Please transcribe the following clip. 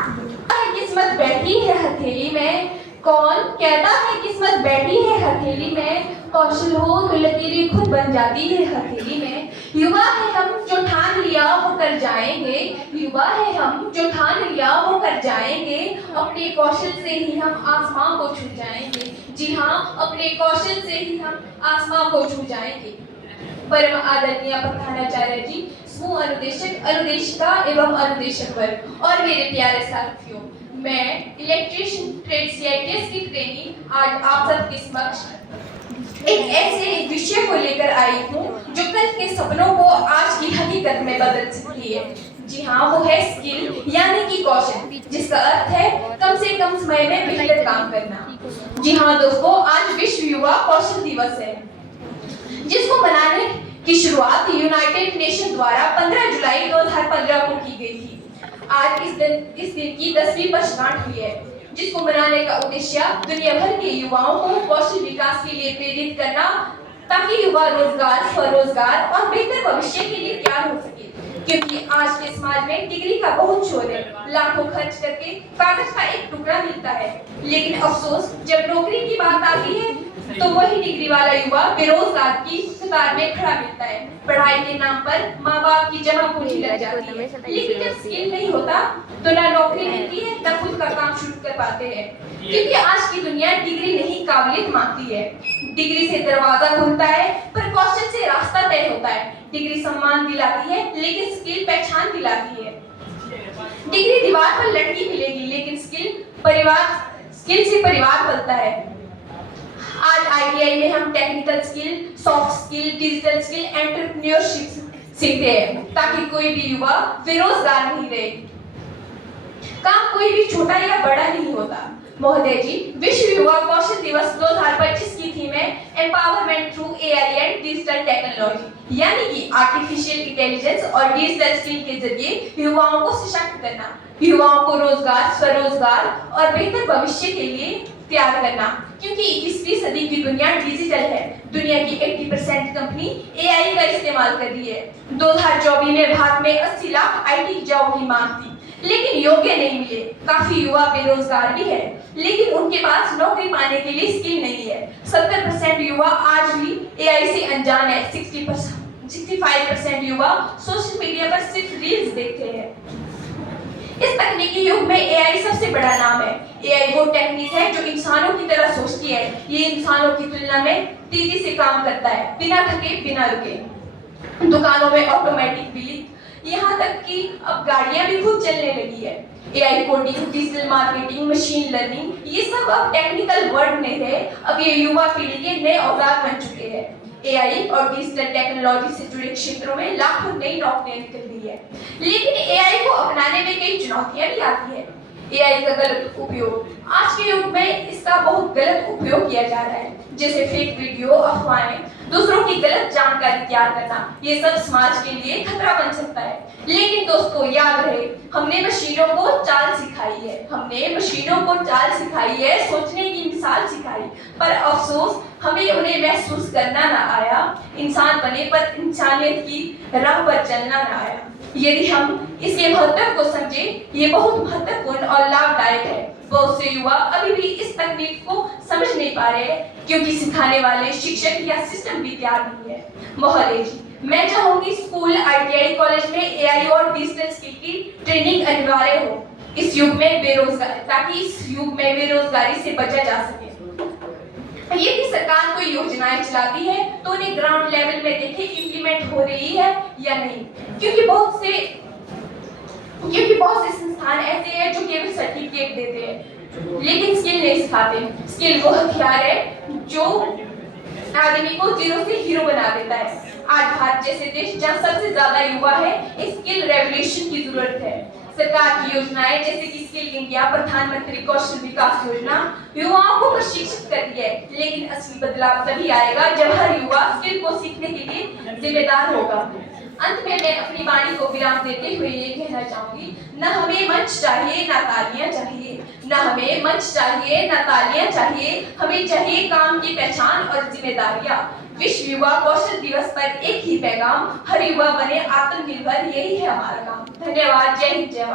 किस्मत बैठी है हथेली में, कौन कहता है किस्मत बैठी है हथेली में, कौशल हो तो लकीरें खुद बन जाती है हथेली में। युवा है हम जो ठान लिया वो कर जाएंगे, युवा है हम जो ठान लिया वो कर जाएंगे, अपने कौशल से ही हम आसमां को छू जाएंगे। जी हाँ, अपने कौशल से ही हम आसमां को छू जाएंगे। परम आदरणीय प्रधानाचार्य जी, समूह अनुदेशक, अनुदेशिका एवं अनुदेशक वर्ग और मेरे प्यारे साथियों, मैं इलेक्ट्रीशियन ट्रेड CITS की ट्रेनिंग आज आप सबके समक्ष एक ऐसे विषय को लेकर आई हूँ जो कल के सपनों को आज की हकीकत में बदल सकती है। जी हाँ, वो है स्किल यानी कि कौशल, जिसका अर्थ है कम से कम समय में बेहतर काम करना। जी हाँ दोस्तों, आज विश्व युवा कौशल दिवस है, जिसको मनाने की शुरुआत यूनाइटेड नेशन द्वारा 15 जुलाई 2015 को की गई थी। आज इस दिन की 10वीं वर्षगांठ हुई है, जिसको मनाने का उद्देश्य दुनिया भर के युवाओं को कौशल विकास के लिए प्रेरित करना, ताकि युवा रोजगार, स्वरोजगार और बेहतर भविष्य के लिए तैयार हो सके। क्योंकि आज के समाज में डिग्री का बहुत शोर है, लाखों खर्च करके कागज का एक टुकड़ा मिलता है, लेकिन अफसोस जब नौकरी की बात आती है तो वही डिग्री वाला युवा बेरोजगार की कतार में खड़ा मिलता है। पढ़ाई के नाम पर माँ बाप की जमा पूंजी लग जाती है, लेकिन जब स्किल नहीं होता तो ना नौकरी मिलती है ना खुद का काम शुरू कर पाते हैं। क्योंकि आज की दुनिया डिग्री नहीं काबिलियत मांगती है। डिग्री से दरवाजा खुलता है पर कौशल से रास्ता तय होता है। डिग्री सम्मान दिलाती है लेकिन स्किल पहचान दिलाती है। डिग्री दीवार पर लटकी मिलेगी लेकिन स्किल से परिवार बनता है। आज ITI में हम technical skill, soft skill, digital skill, entrepreneurship सीखते हैं, ताकि कोई भी युवा बेरोजगार नहीं रहे। काम कोई भी छोटा या बड़ा नहीं होता। महोदय जी, विश्व युवा कौशल दिवस 2025 की थीम है empowerment through AI and digital technology, यानी कि आर्टिफिशियल इंटेलिजेंस और डिजिटल स्किल के जरिए युवाओं को सशक्त करना, युवाओं को रोजगार, स्वरोजगार और बेहतर भविष्य के लिए तैयार करना। क्योंकि 21वीं सदी की दुनिया डिजिटल है। दुनिया की 80% कंपनी AI का इस्तेमाल कर रही है। 2024 में भारत में 80 लाख IT जॉब की मांग थी, लेकिन योग्य नहीं मिले। काफी युवा बेरोजगार भी है, लेकिन उनके पास नौकरी पाने के लिए स्किल नहीं है। 70% युवा आज भी AI से अनजान है। 65% युवा सोशल मीडिया पर सिर्फ रील्स देखते हैं। इस तकनीकी युग में AI सबसे बड़ा नाम है। AI वो टेक्निक है जो इंसानों की तरह सोचती है। ये इंसानों की तुलना में तेजी से काम करता है, बिना थके, बिना रुके। दुकानों में ऑटोमेटिक बिलिंग, यहाँ तक कि अब गाड़ियां भी खुद चलने लगी है। AI coding, digital marketing, machine learning, ये सब अब टेक्निकल वर्ड नहीं है, अब ये युवा पीढ़ी के नए औजार बन चुके हैं। AI और डिजिटल टेक्नोलॉजी से जुड़े क्षेत्रों में लाखों नई नौकरियां निकल रही है, लेकिन AI को अपनाने में कई चुनौतियां भी आती है। AI का गलत उपयोग, आज के युग में इसका बहुत गलत उपयोग किया जा रहा है, जैसे फेक वीडियो, अफवाहें, दूसरों की गलत जानकारी तैयार करना, ये सब समाज के लिए खतरा बन सकता है। लेकिन दोस्तों याद रहे, हमने मशीनों को चाल सिखाई है, सोचने की मिसाल सिखाई, पर अफसोस हमें उन्हें महसूस करना ना आया, इंसान बने पर इंसानियत की राह पर चलना ना आया। यदि हम इसके महत्व को समझे, ये बहुत महत्वपूर्ण और लाभदायक है। बहुत से युवा अभी भी इस तकनीक को समझ नहीं पा रहे हैं, क्योंकि सिखाने वाले शिक्षक या सिस्टम भी तैयार नहीं है। महोदय जी, मैं चाहूंगी स्कूल, ITI कॉलेज में AI और डिजिटल स्किल की ट्रेनिंग अनिवार्य हो, इस युग में बेरोजगारी से बचा जा सके। यदि सरकार कोई योजनाएं चलाती है तो उन्हें ग्राउंड लेवल में देखे इम्प्लीमेंट हो रही है या नहीं, क्योंकि बहुत से संस्थान ऐसे हैं जो केवल सर्टिफिकेट देते हैं लेकिन स्किल नहीं सिखाते। स्किल वो हथियार है जो आदमी को जीरो से हीरो बना देता है। आज भारत जैसे देश जहाँ सबसे ज्यादा युवा है, एक स्किल रेवोल्यूशन की जरूरत है। सरकार की योजनाएं जैसे कि स्किल इंडिया, प्रधानमंत्री कौशल विकास योजना युवाओं को प्रशिक्षित करती है, लेकिन असली बदलाव तभी आएगा जब हर युवा स्किल को सीखने के लिए जिम्मेदार होगा। अंत में मैं अपनी वाणी को विराम देते हुए ये कहना चाहूंगी, न हमें मंच चाहिए न तालियां चाहिए, हमें चाहिए काम की पहचान और जिम्मेदारियां। विश्व युवा कौशल दिवस पर एक ही पैगाम, हर युवा बने आत्मनिर्भर, यही है हमारा काम। धन्यवाद। जय हिंद, जय भारत।